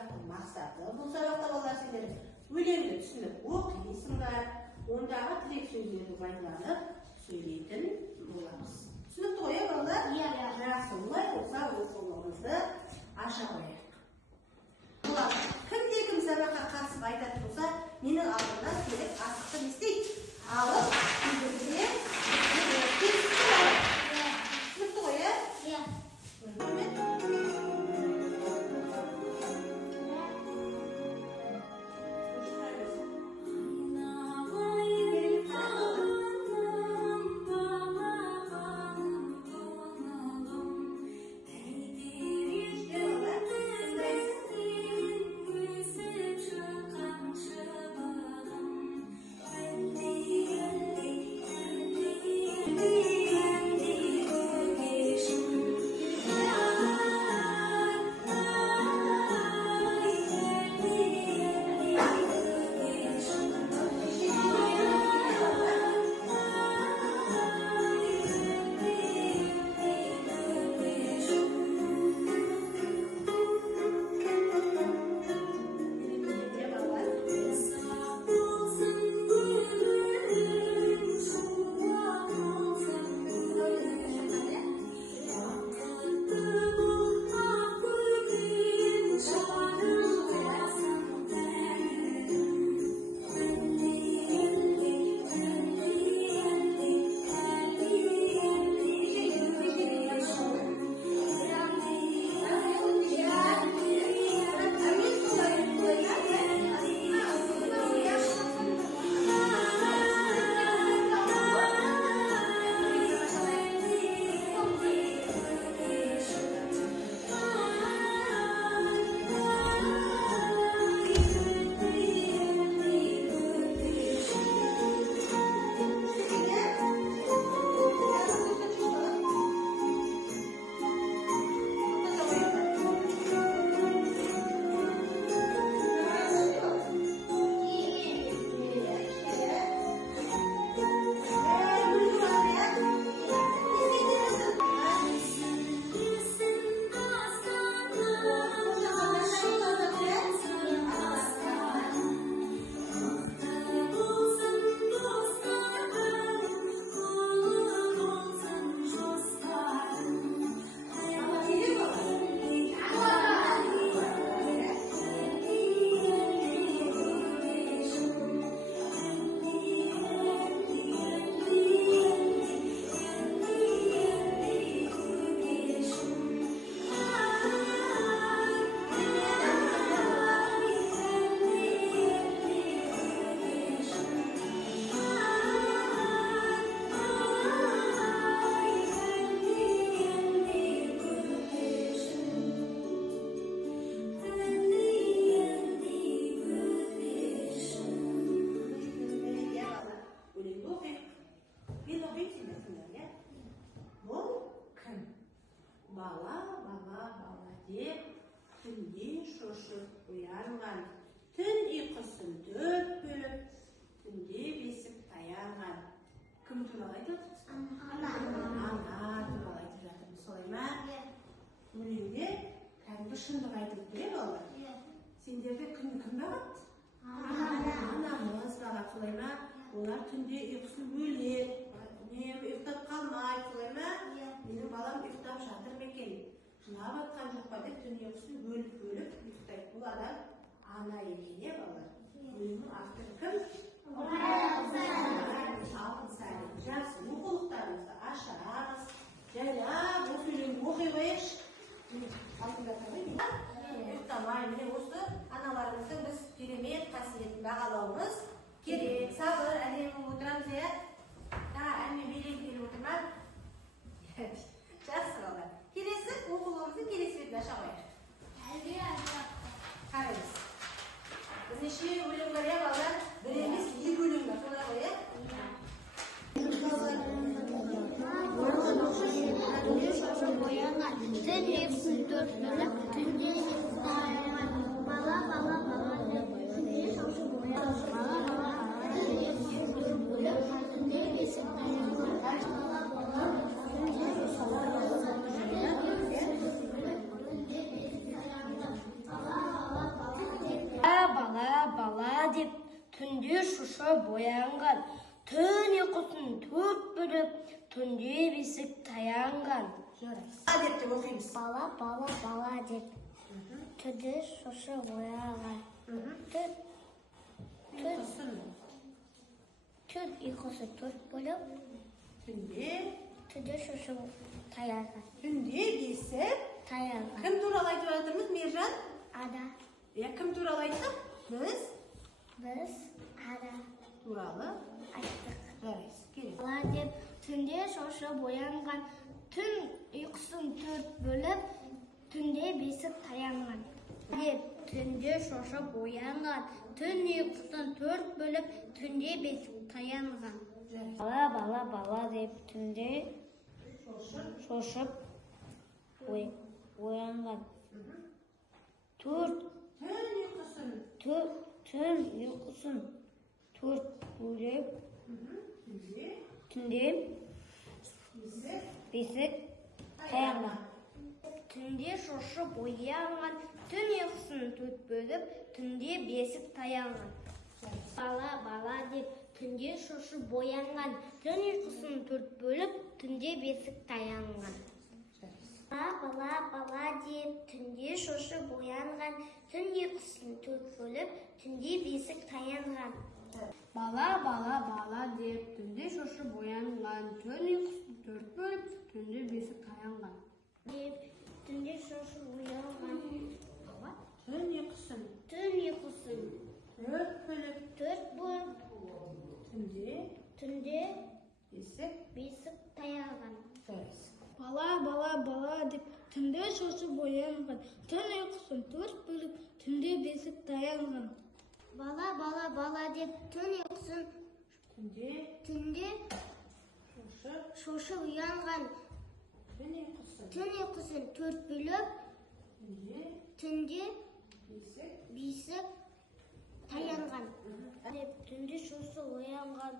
сабақтың мақсаты. Бұл сабақта балалар сендер өлеңді түсініп оқисыңдар, ондағы тірек сөздерді пайдаланып сөйлейтін боламыз. Түсінікті ғой, балалар? Жақсы, олай болса оқуларыңызды аша қояйық. Кім сабаққа қатысып айтатын болса, менің алдымда келіп асықты не істейді? Алып, сөздерді түсінікті ғой, иә? деп түнде шошып оянған, түн ұйқысын төрт бөліп, түнде бесік таянған. Кім туралы айтып жатырсыз? Ана туралы айтып жатырмыз, солай ма? Өлеңде кәдімгі шындық айтылып тұр, балалар? Сендерді кім бағады? Анамыз бағады, солай ма? Олар түнде ұйқысын бөледі, ұйықтап қалмайды, солай ма? Менің балам ұйықтап жатыр ма екен? Жылап атқан жоқ па деп түн ұйқысын бөліп ұйықтайды. Бұл адам ана екен, балалар? Өлеңнің авторы кім? Алтынсарин. Жақсы, оқулықтарыңызды ашамыз. Жайлап осы өлеңді оқи қояйықшы. Алтында тұрмайды ма? Ұйықтамай, міне осы аналарымыздың біз керемет қасиетін бағалауымыз керек. Сабыр, әдемі отырамыз, иә? Әңгіме билеп келіп отыр ма? Жақсы балалар. Келесі оқулығымыздың келесі бетін аша қояйық. Қараймыз. Бірнеше өлең бар, иә балалар? Бір емес, екі өлең бар, солай ғой, иә? Түн ұйқысын төрт бөліп, түнде бесік таянған. Бала, бала, бала деп, түнде шошып оянған. Бала, бала, түнде үстін төрт бөліп, түнде бесік таянған. Бала, бала, түнде шошып оянған. Түнде бесік таянған. Бала, бала, түнде шоша боянған, түн ұйқысын төрт бөліп, түнде бесік таянған. Бала деп оқимыз. Бала, бала, бала деп, түнде шоша боянған, түн ұйқысын төрт бөліп, түнде шоша таянған. Түнде бесік Таянған. кім туралы айтып жатырмыз, Мержан? Ада. Кім туралы айттық? Біз Біз ада туралы айттық. жарайсыз. Келеді. Бала деп, түнде шоша боянған, түн ұйқысын төрт бөліп, түнде бесік таянған. Деп, түнде шоша боянған, түн ұйқысын төрт бөліп, түнде бесік таянған. Бала, бала, бала деп, түнде шошып боянған. Түн ұйқысын төрт бөліп, түнде бесік таянған. Түнде шошып боянған, түн ұйқысын төрт бөліп, түнде бесік таянған. Бала, бала деп, түнде шошып боянған, түн ұйқысын төрт бөліп, түнде бесік таянған. Бала, бала, бала деп, түнде шошып боянған, түн ұйқысын төрт бөліп, түнде бесік таянған. Бала, бала, бала деп, түнде шошып боянған, түн ұйқысын төрт бөліп, түнде бесік таянған. Деп, түнде шошып боянған, Түн ұйқысын түн ұйқысын төрт бөліп, түнде бесік бесік таянған. жарайсыз. Бала, бала, бала деп, түнде шошып боянған, түн ұйқысын төрт бөліп, түнде бесік таянған. Бала, бала, бала деп, түн ұйқысын Түнде шошып боянған, түн ұйқысын түн ұйқысын төрт бөліп, түнде бесік таянған. Деп, түнде шошып боянған,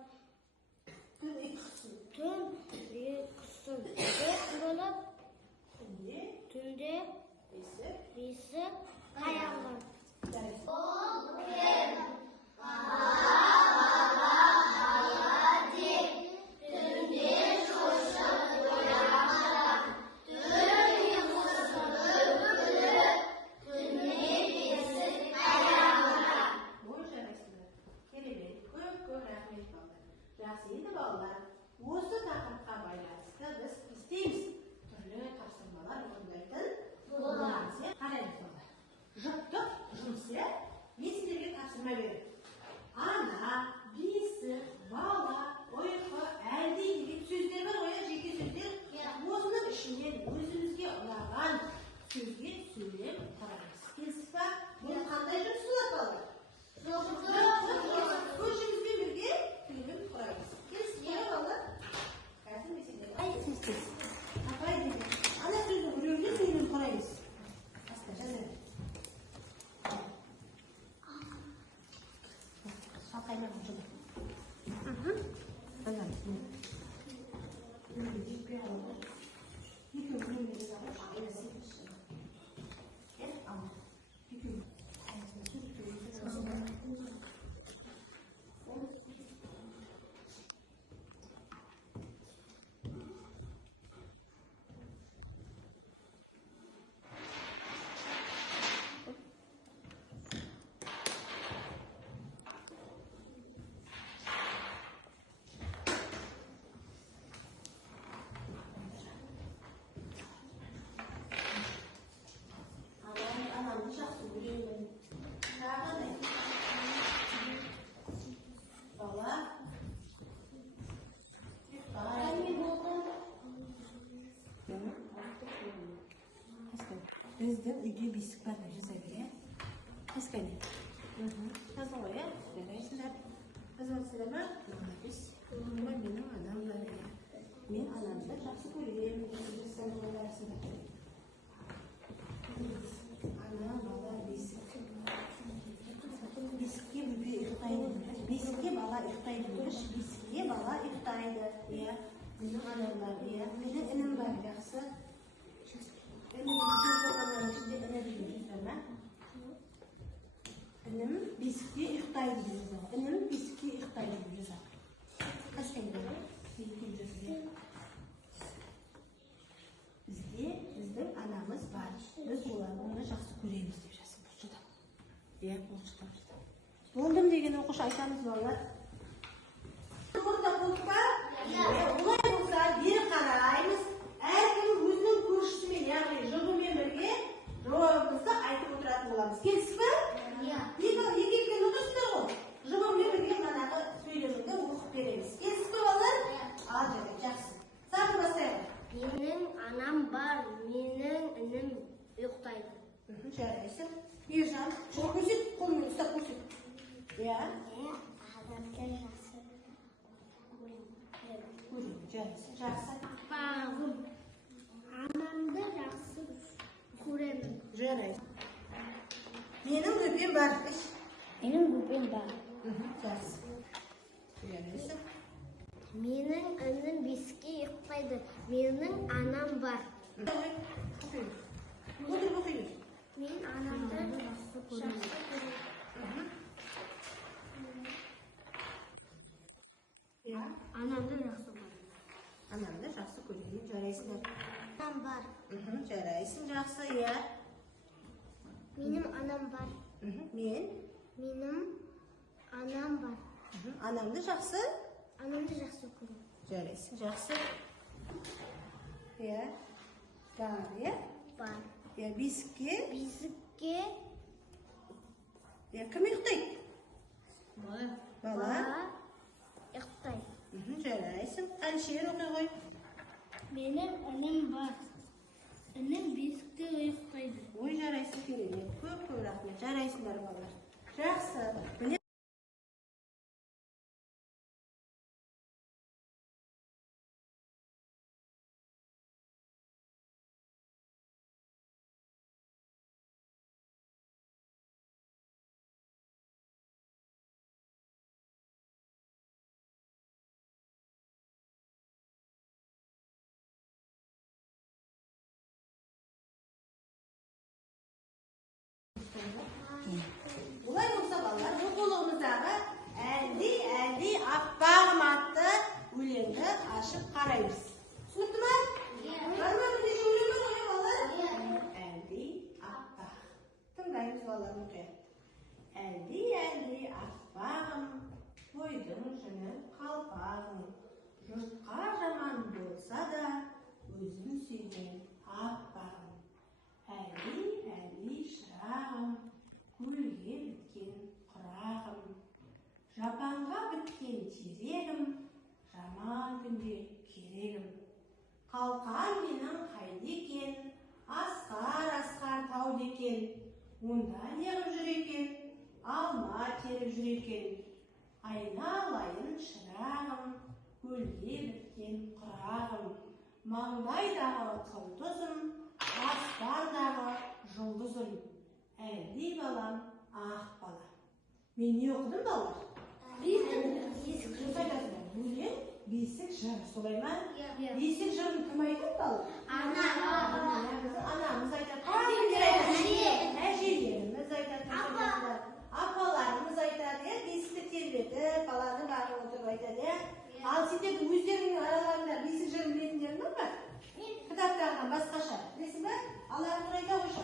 түн ұйқысын түн ұйқысын төрт бөліп, түнде бесік таянған. Жақсы, енді балалар, осы тақырыпқа байланысты біз істейміз. Түрлі тапсырмалар орындайтын боламыз. Қараймыз балалар. Жұптық жұмысы мен сіздерге тапсырма беремін. Ана, бесік, бала, ұйқы, әлди деген сөздер бар, оя жеке сөздер. Осының ішінен өзімізге ұнаған сөзге сөйлеп қараймыз. Келсіз ба? Бұл қандай жұмыс болады балалар? Көршімізбен бірге сөйлеп құраймыз. Келсіз ба балалар? Қазір меселер. Апай деген. Ана сөздің біреуіне сөйлеп құраймыз. Басқа жазайын. Апаймен жұмыс. Anamı жақсы көремін. Тағы не? Бала. Біздің үйде бесік бар, жаза бере. Әскәне. Жаза ғой, жарайсыңдар. Жазасыңдар ма? Менің анам бар. Мен анамды жақсы көремін. Ана, бала, бесік. Бесікке бөбе ұйықтайды. Бесікке бала ұйықтайды. Бесікке бала ұйықтайды. Менің анам бар. Менің інім бар. Жақсы. Інім бесікте ұйықтайды деп жазады. Інім бесікте ұйықтайды деп жазады. Қашқанда бізде біздің анамыз бар. Біз оны жақсы көреміз деп жазсын бұлшыда. Бұлшыда. Болдым деген оқушы айтамыз балалар. Burada болдық па? Олай болса, бері қараймыз. Әркім өзінің көршісімен, яғни жұбымен бірге жауабымызды айтып отыратын боламыз. Келісіз бе? Екеуімен отырсыздар ғой. Жұбымен бірге манағы сөйлеміңді оқып береміз. Келісіз бе балалар? Ал жарайды, жақсы. Сабыр бастайық. Менің анам бар, менің інім ұйықтайды. Жарайсың. Ержан, көрсет, қолымен ұстап көрсет. Адамды жақсы көремін. Жарайсың, жақсы. Бағым. Анамды жақсы көремін. Жарайсың. Менің көпем бар. Менің көпем бар. Жақсы. Жарайсың. Менің інім бесікте ұйықтайды. Менің анам бар. Отырып оқи бер. Мен анамды жақсы көремін. Анамды жақсы көремін. Анамды жақсы көремін. Жарайсың. Анам бар. Жарайсың, жақсы. Менің анам бар. Менің анам бар. анамды жақсы. Анамды жақсы көремін. Жарайсың, жақсы. Бар, Бар. бесікке. Бесікке Кім ұйықтайды? Бала. ұйықтайды. Жарайсың. Әлшер оқи ғой. Менің інім бар. Інім бесікте ұйықтайды. Ой, жарайсың, керемет. Көп рахмет. Жарайсыңдар балалар. Жақсы. Олай болса балалар, оқулығымыздағы әлди аппағым атты өлеңді ашып қараймыз. Түсінікті ме? Бар ма бірнеше өлең бар ғой балалар? Әлди аппақ. Тыңдаймыз балалар, мұқият. Әлди аппағым, тойдың жүні қалпағым. Жұртқа жаман болса да, өзім сүйген аппағым. Әлди шырағым, көлге біткен құрағым. Жапанға біткен терегім, жаман күнде керегім. Қалқан менің қайда екен, асқар тауды екен. Онда неғып жүр екен, алма теріп жүр екен. Айналайын шырағым, көлге біткен құрағым. Маңдайдағы құлдызым, аспандағы жұлдызым. Әлди балам, ақ бала. Мен не оқыдым балалар? Өлең, бесік жыр, солай ма? Бесік жырын кім айтады балалар? Анамыз айтады. Әжелеріміз айтады. Апаларымыз айтады. Бесікті тербетіп, баланы бағы отырып айтады. Ал сендердің өздерінің араларында бесік жырын білетіндерің бар ма? Кітаптардан басқаша. Білесің бе? Аллахын айта қойшы.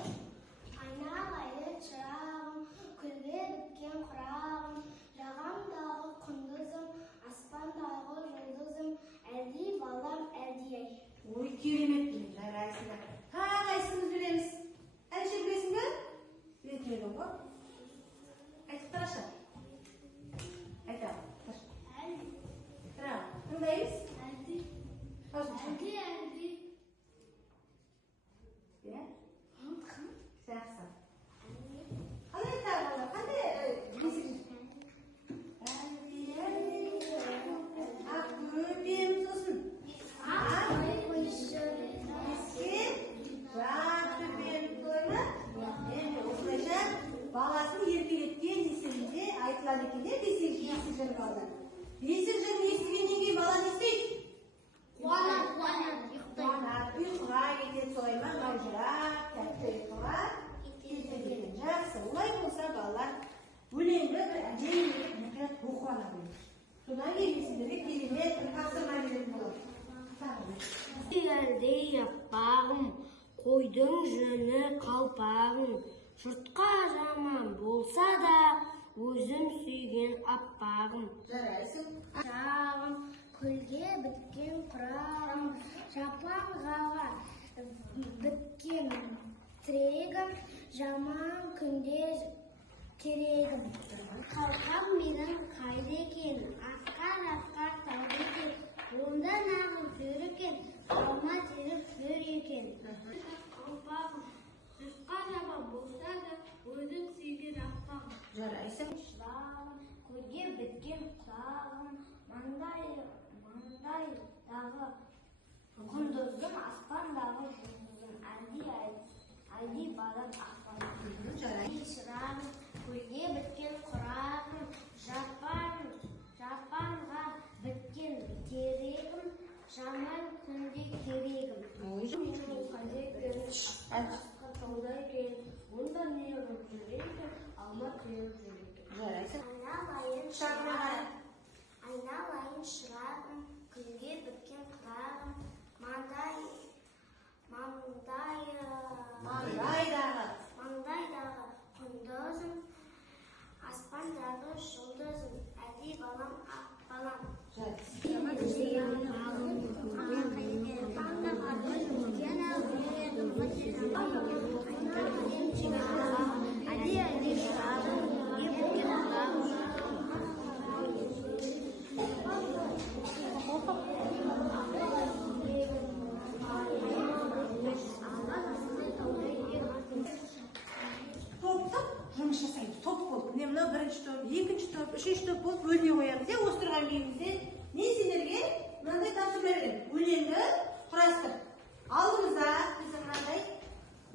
Айналайын шырағым, көлге біткен құрағым. Жағамдағы құндызым, аспандағы жұлдызым. Әлди балам, әлди-ай. Ой, керемет білем, жарайсыңдар. Қайсымыз білеміз? Әлшер білесің бе? Білетмедің ғой? Айтып қарашы. Айтамын. Тыңдаймыз? Әлди. Жақсы. Қалай айтады балалар? Қандай бесік? Ақ көпем сосын. Беске жат көпем тойма. Енді осылайша баласын еркелеткен есімінде айтылады екен де бесік жыр балалар. Бесік жырын естігеннен кейін бала не істейді? Ұйқыға кетеді солай ма? Маужырап, тәтті ұйқыға кетеді. Жақсы, олай болса балалар өлеңді бала ғой. Содан кейін сіздерге керемет бір тапсырма беретін болады. Әлдей аппағым, қойдың жүні қалпағым, жұртқа жаман болса да, өзім сүйген аппағым. Жарайсың. Шағым, көлге біткен құрағым, жапанғаға біткен тірегім, жаман күнде керегім. Қалқам менің қайда екен, асқар тауды екен, онда нағым жүр екен, алма теріп жүр екен. Қалпағым, жұртқа жаман болса да, өзім сүйген аппағым. Жарайсың. Шырағым, көлге біткен құлағым, маңдайдағы құндызым, аспандағы жұлдызым, әлди балам аспандағы. Шырағым, көлге біткен құрағым, жапанға біткен терегім, жаман күнде керегім. Тауда екен, онда не ғып жүр екен, алма теріп жүр екен. Жарайсың. Айналайын шырағым, күнге біткен құрағым, маңдайдағы құндызым, аспандағы жұлдызым, әлди балам, ақ балам. Жұмыс жасаймыз. Топ болып. Міне мынау бірінші топ, екінші топ, үшінші топ болып бөліне қоямыз. Осы тұрған үйімізде мен сендерге мынандай тапсырма беремін. Өлеңді құрастыр. Алдымызда біздің мынандай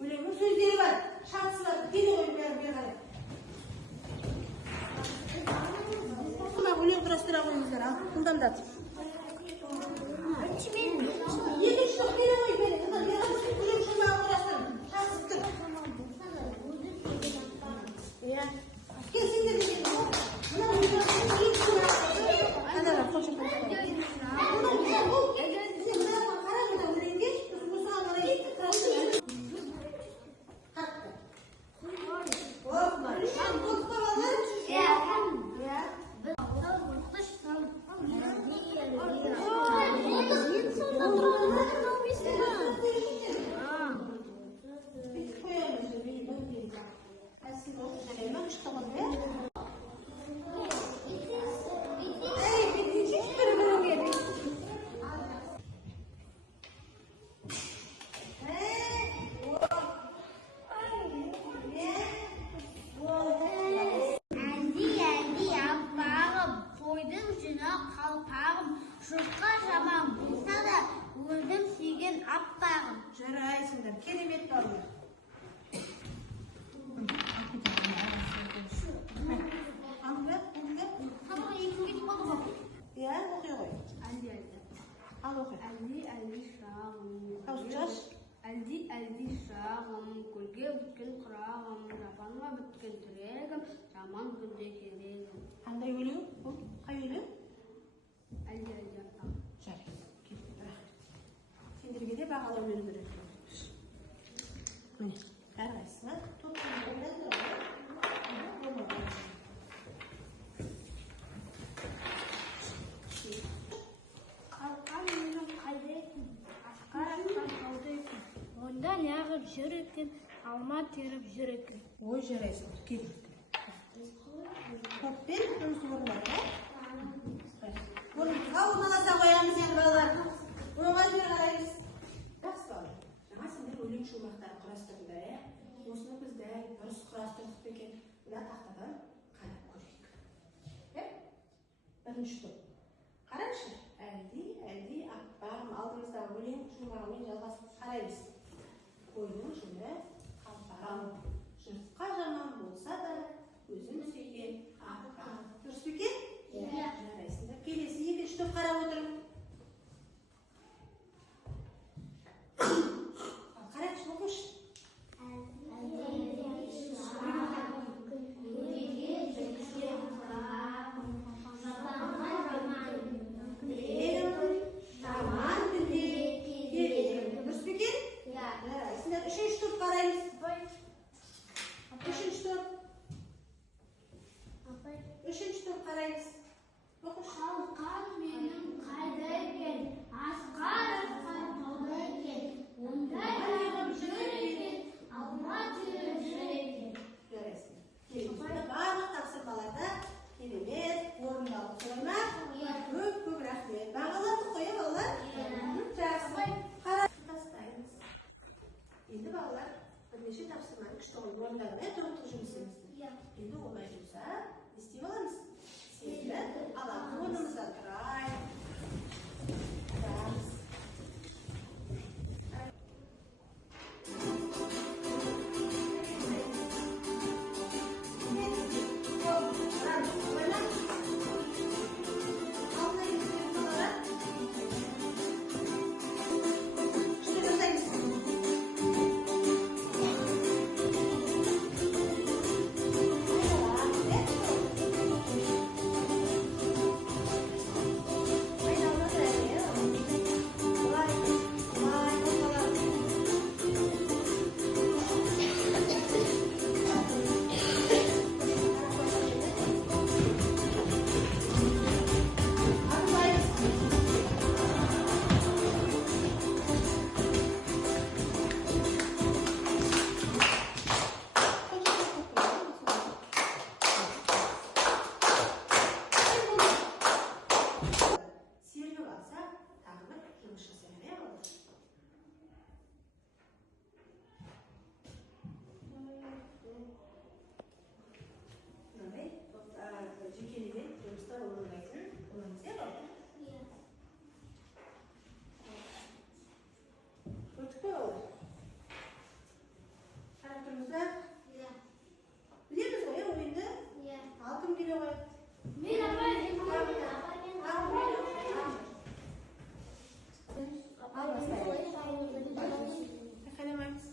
өлеңнің сөздері бар. Шатысы бар. Келе қойып бәрі қарай. Өлең құрастыра қойыңыздар. Ал, қолдамдатып. Екінші топ келе қойып бәрі. Өлең шумағын құрастырın. Шатысы тұр. Келсеңдер деген жоқ. Мына аналар қошып жұртқа жаман болса да, өзім сүйген аппағым. Жарайсыңдар, керемет балалар. Әлди шырағым, көлге біткен құрағым, жапанға біткен тірегім, жаман күнде керегім. Қандай өлең? Қай өлең? Әлди аппағым. Жарайсың, келіп бірақ. Сендерге де бағалы өлең береді. Міне, әрқайсыңа топтың өлең тұрады. Қалқан менің қайда екен, асқар тауды екен, онда неғып жүр екен, алма теріп жүр екен. Ой, жарайсың, келіп. Топпен жұмыс орындайды. Орналаса қоямыз енді балалар. Оңға жүре қараймыз. Жақсы балалар. Жаңа сендер өлең шумақтарын құрастырыңдар, ә? Осыны біз дәл дұрыс құрастырдық па екен? Мына тақтадан қарап көрейік. Бірінші топ. Қараңызшы. Әлди аппағым, алдымыздағы өлең шумағымен жалғасып қараймыз. Қойдың жүні қалпағым, жұртқа жаман болса да, өзім сүйген аппағым. Дұрыс па екен? Жарайсыңдар. Келесі екінші топ қарап отырың. Қарайықшы, оқыңызшы. жекелеген жұмыстар орындайтын боламыз, иә балалар? Көрдік пе балалар? Қарап тұрмыз ба? Білеміз ғой, ойынды? Ал кім келе қояды? Ал бастайық. Қайламаймыз.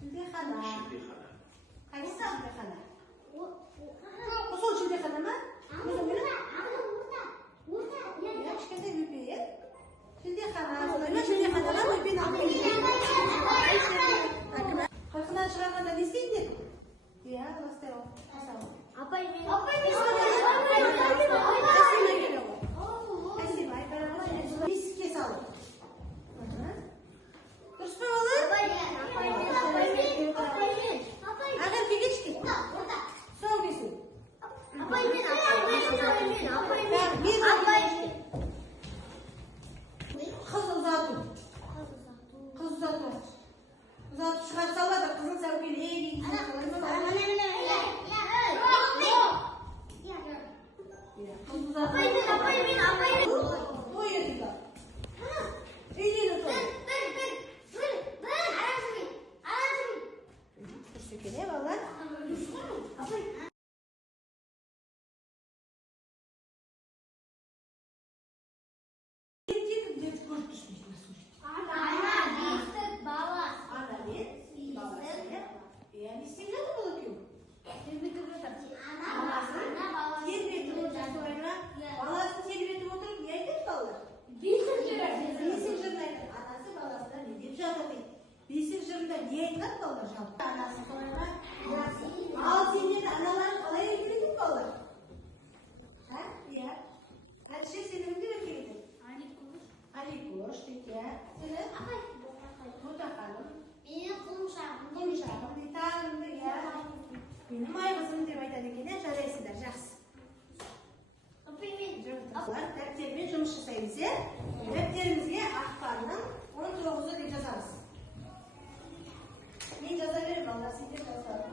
Шілдехана. Қайсысы шілдехана? Сол шілдехана ма? Кішкентай бөпе, иә? Шілдехана. Солай ма? Шілдеханаға бөпені алып келеді. Қырқынан шығарғанда не істейді деді? Иә, бастайық. Бесікке салып. Дұрыс па балалар? Ақерке кетші. Сол кесін. Қыз ұзату. Ұзатып шығарып салады. Қызын сәукелей. Той етілді. Үйлені той. Дұрыс екен, е балалар? Баласын тербетіп отырып, не айтады балалар? Бесік жырын айтады. Анасы баласына не деп жатыр дейді. Бесік жырында не айтады балалар жалпы? Анасы солай ма? Ал сендерді аналарың қалай еркелетеді балалар? Иә. Әлше сені кім деп еркелетеді? Аликош дейді, иә. Сені? Ботақаным. Құмшағым дейді, тағымды, иә. Менің майғызым деп айтады екен, иә? Жарайсыңдар, жақсы. Дәптермен жұмыс жасаймыз, е? Дәптерімізге ақпанның 19-ы деп жазамыз. Мен жаза берем, алла сендер жазады.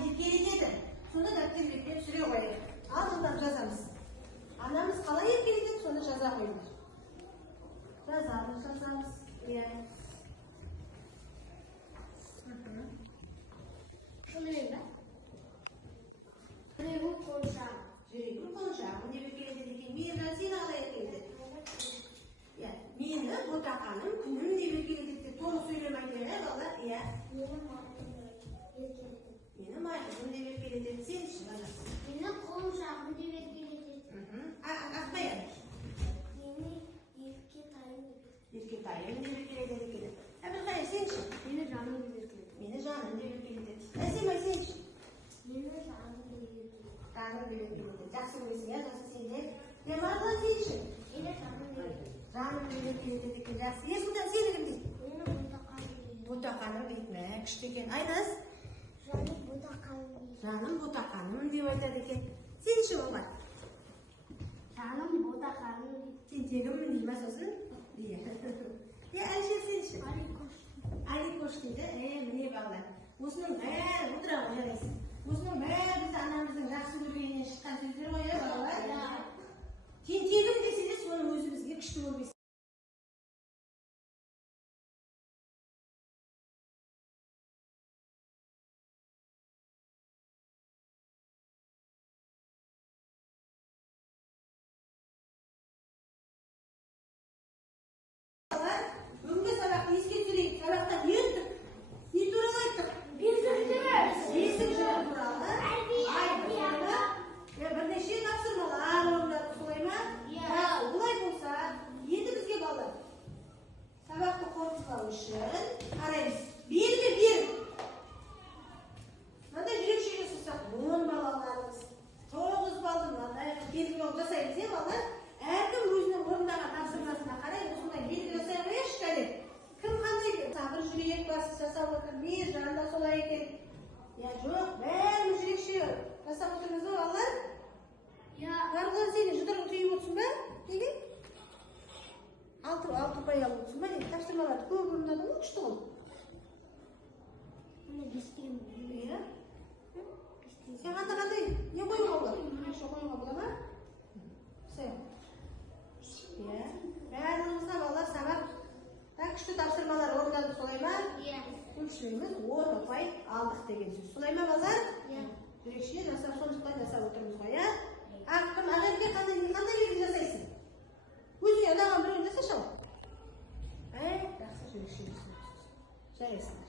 Еркелетеді. Соны дәптер беттеп сүре қойдық. Алдынан жазамыз. Анамыз қалай еркелетеді, соны жаза қойдық. Жазамыз. Иә. Шынымен ба? Жүрегім қоншағым деп еркелетеді екен. Мені сені қалай еркелетеді? Мені ботақаным күнім деп еркелетеді. Толық сөйлем айтайын, балалар? Иә. Мені майғызым деп еркелетеді. Сен үшін баласы. Мені құмшағым деп еркелетеді. Ақбаян. Мені Еркетайым деп еркелетеді екен. Әбілқайыр, сен үшін? Мені жаным деп еркелетеді. Мені жаным деп еркелетеді. Әсемай, сен үшін? Мені жаным деп еркелетеді. Жаным деп еркелетеді. Жақсы көресің, иә, жақсы сенде. Марғұлан, сен үшін? Мені жаным деп еркелетеді. Жаным деп еркелетеді екен. Жақсы. Есмұлдан, сені кім дейді? Мені Ботақаным дейді ме? Күшті екен. Айнас? жаным ботақаным дейді. Жаным ботақаным деп айтады екен. Сен үшін олар? Жаным ботақаным дейді. Сен тегіммін дейді ма сосын? Иә. Әлшер, сен үшін? Аликош дейді. Міне балалар. Осының бәрі отыра қоярайсың. Осының бәрі бізді анамыздың жақсы көргенінен шыққан сөздер ғой, балалар? Сен тегім десе де соның өзі бізге күшті көрмесін. Бүгінгі сабақты еске түсірейік. Сабақта не өттік? Не туралы айттық? Бесік жыры туралы. Бірнеше тапсырмалар орындадық, солай ма? Олай болса, енді бізге балалар сабақты қорытындылау үшін қараймыз. Белгі бер. Мынандай жүрек шүйге сұрсақ, 10 бал аламыз. 9 балды мынандай белгі жасаймыз, е балалар? Әркім өзінің орындаған тапсырмасына қарай осындай белгі жасай қояшы кәде. Кім қандай сабыр жүрек басы жасап отыр, бір жанда солай екен. Жоқ, бәріміз жүрекше жасап отырмыз ба балалар? Марғұлан, сені жұдырың түйіп отырсың ба? Неге? Алты ұпай алып отырсың ба? Тапсырмаларды көп орындадың ғой, күшті ғой. ұпай алдық деген сөз. Солай ма базар? Иә. Жүрекше жасап, сондықтан жасап отырмыз ғой, иә? Аққым, Ағерке қандай белгі жасайсың? Өзіңе ұнаған біреуін жасашы ал. Жақсы жүрекше жасайсың. Жарайсың.